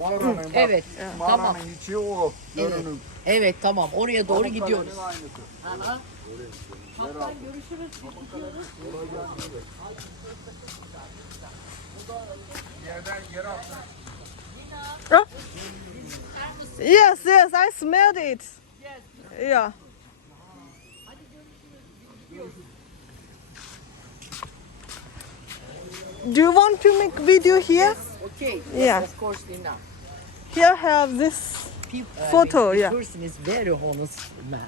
Mağaranın bak, Evet, mağaranın tamam. içi o Evet. görünüm. Evet tamam oraya doğru Pamukkale'nin gidiyoruz. aynısı. Yerden yere attı. Yes, yes, I smelled it. Yeah. Do you want to make video here? Okay. Yeah. Of course, Lina. Here have this. Photo, the yeah. person is very honest man.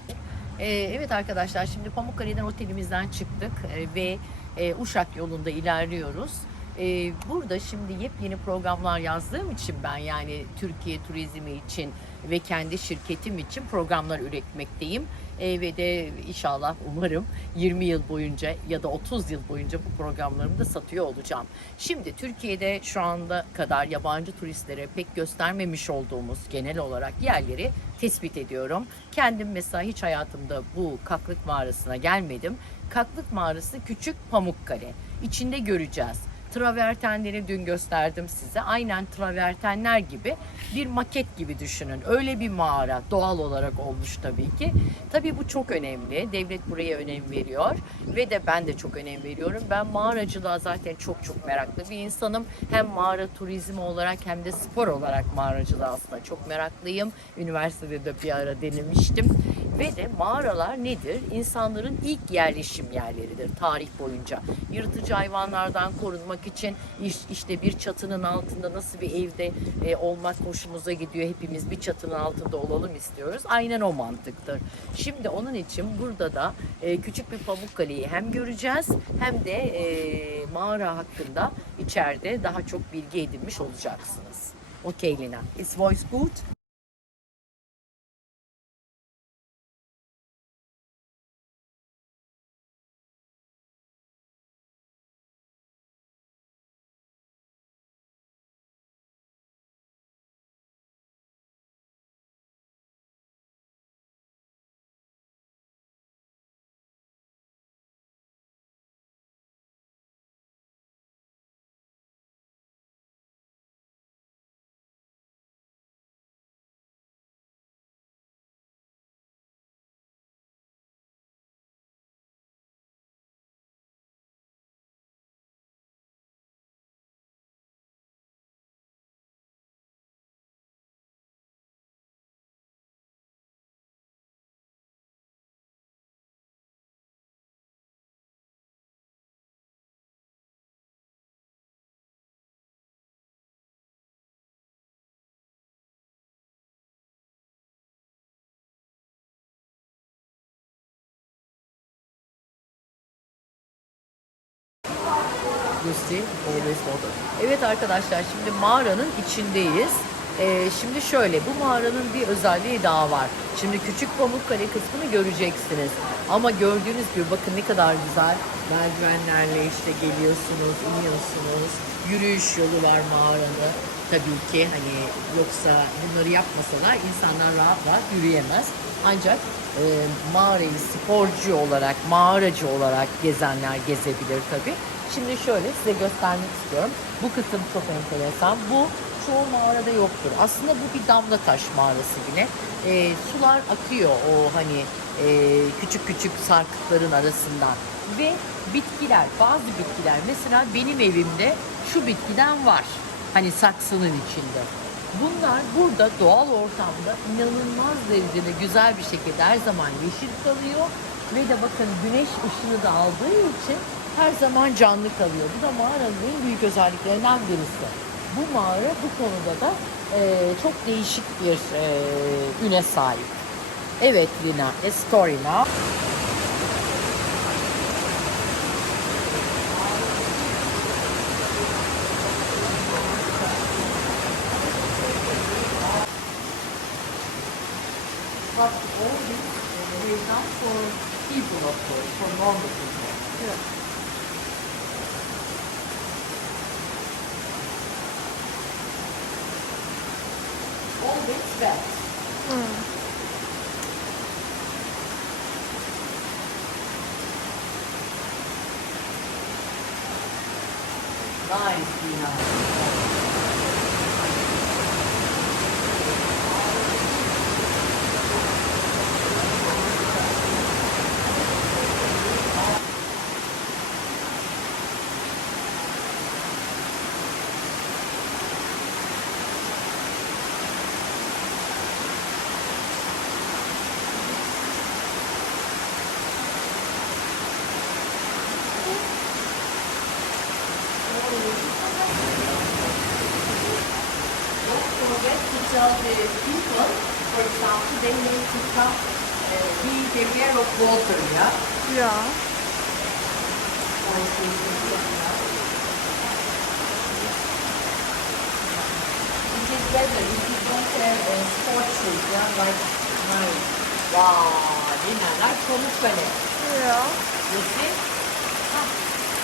Ee, evet arkadaşlar şimdi Pamukkale'den otelimizden çıktık e, ve e, Uşak yolunda ilerliyoruz. E, burada şimdi yepyeni programlar yazdığım için ben yani Türkiye turizmi için ve kendi şirketim için programlar üretmekteyim. E, ve de inşallah umarım 20 yıl boyunca ya da 30 yıl boyunca bu programlarımı da satıyor olacağım. Şimdi Türkiye'de şu anda kadar yabancı turistlere pek göstermemiş olduğumuz genel olarak yerleri tespit ediyorum. Kendim mesela hiç hayatımda bu Kaklık Mağarası'na gelmedim. Kaklık Mağarası küçük Pamukkale. İçinde göreceğiz. Travertenleri dün gösterdim size. Aynen travertenler gibi bir maket gibi düşünün. Öyle bir mağara doğal olarak olmuş tabii ki. Tabii bu çok önemli. Devlet buraya önem veriyor ve de ben de çok önem veriyorum. Ben mağaracılığa zaten çok çok meraklı bir insanım. Hem mağara turizmi olarak hem de spor olarak mağaracılığa aslında çok meraklıyım. Üniversitede de bir ara denemiştim. Ve de mağaralar nedir? İnsanların ilk yerleşim yerleridir tarih boyunca. Yırtıcı hayvanlardan korunmak için iş- işte bir çatının altında nasıl bir evde e, olmak hoşumuza gidiyor. Hepimiz bir çatının altında olalım istiyoruz. Aynen o mantıktır. Şimdi onun için burada da e, küçük bir Pamukkale'yi hem göreceğiz hem de e, mağara hakkında içeride daha çok bilgi edinmiş olacaksınız. Okay Lina. Is voice good? Lucy always water. Evet arkadaşlar şimdi mağaranın içindeyiz. Ee, şimdi şöyle bu mağaranın bir özelliği daha var. Şimdi küçük Pamukkale kısmını göreceksiniz. Ama gördüğünüz gibi bakın ne kadar güzel merdivenlerle işte geliyorsunuz, iniyorsunuz. Yürüyüş yolu var mağaranın. Tabii ki hani yoksa bunları yapmasalar insanlar rahat rahat yürüyemez. Ancak e, mağarayı sporcu olarak, mağaracı olarak gezenler gezebilir tabii. Şimdi şöyle size göstermek istiyorum. Bu kısım çok enteresan. Bu çoğu mağarada yoktur. Aslında bu bir damla taş mağarası yine. E, sular akıyor o hani e, küçük küçük sarkıtların arasından. Ve bitkiler, bazı bitkiler mesela benim evimde şu bitkiden var. Hani saksının içinde. Bunlar burada doğal ortamda inanılmaz derecede güzel bir şekilde her zaman yeşil kalıyor. Ve de bakın güneş ışını da aldığı için her zaman canlı kalıyor. Bu da mağaranın en büyük özelliklerinden birisi. Bu mağara bu konuda da e, çok değişik bir e, üne sahip. Evet Lina, a But all this uh, is not for people, of course, for normal people. All this wet. Nice, Dina. Forget to tell the people, for example, they need to come, uh, be aware of water, yeah? To- It is better if you don't have a sports shoes, yeah, like mine. Wow, mi? Like Pamukkale. Ja. You see?